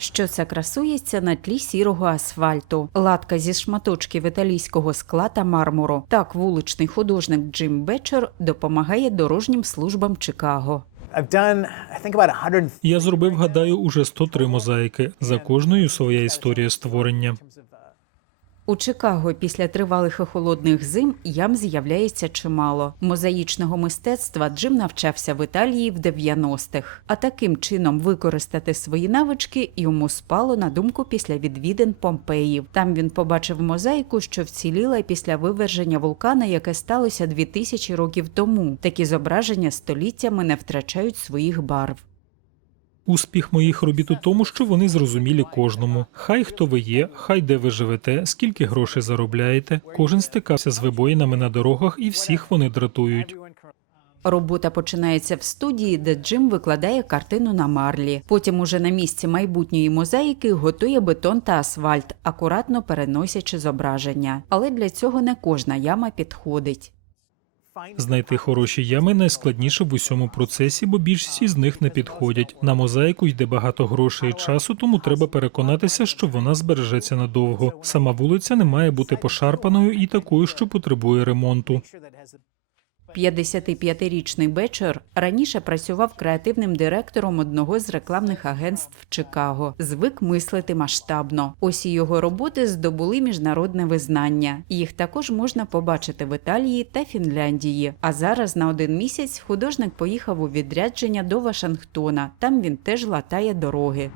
що це красується на тлі сірого асфальту, латка зі шматочків італійського скла та мармуру. Так вуличний художник Джим Бечер допомагає дорожнім службам Чикаго. I've done, I think, about 100 Я зробив, гадаю, уже 103 мозаїки. За кожною своя історія створення. У Чикаго після тривалих і холодних зим ям з'являється чимало. Мозаїчного мистецтва Джим навчався в Італії в 90-х. А таким чином використати свої навички йому спало на думку після відвідин Помпеїв. Там він побачив мозаїку, що вціліла після виверження вулкана, яке сталося 2000 років тому. Такі зображення століттями не втрачають своїх барв. Успіх моїх робіт у тому, що вони зрозумілі кожному. Хай хто ви є, хай де ви живете, скільки грошей заробляєте. Кожен стикався з вибоїнами на дорогах, і всіх вони дратують. Робота починається в студії, де Джим викладає картину на марлі. Потім уже на місці майбутньої мозаїки готує бетон та асфальт, акуратно переносячи зображення. Але для цього не кожна яма підходить. Знайти хороші ями найскладніше в усьому процесі, бо більшість із них не підходять. На мозаїку йде багато грошей і часу, тому треба переконатися, що вона збережеться надовго. Сама вулиця не має бути пошарпаною і такою, що потребує ремонту. 55-річний Бечер раніше працював креативним директором одного з рекламних агентств Чикаго. Звик мислити масштабно. Усі його роботи здобули міжнародне визнання. Їх також можна побачити в Італії та Фінляндії. А зараз на один місяць художник поїхав у відрядження до Вашингтона. Там він теж латає дороги.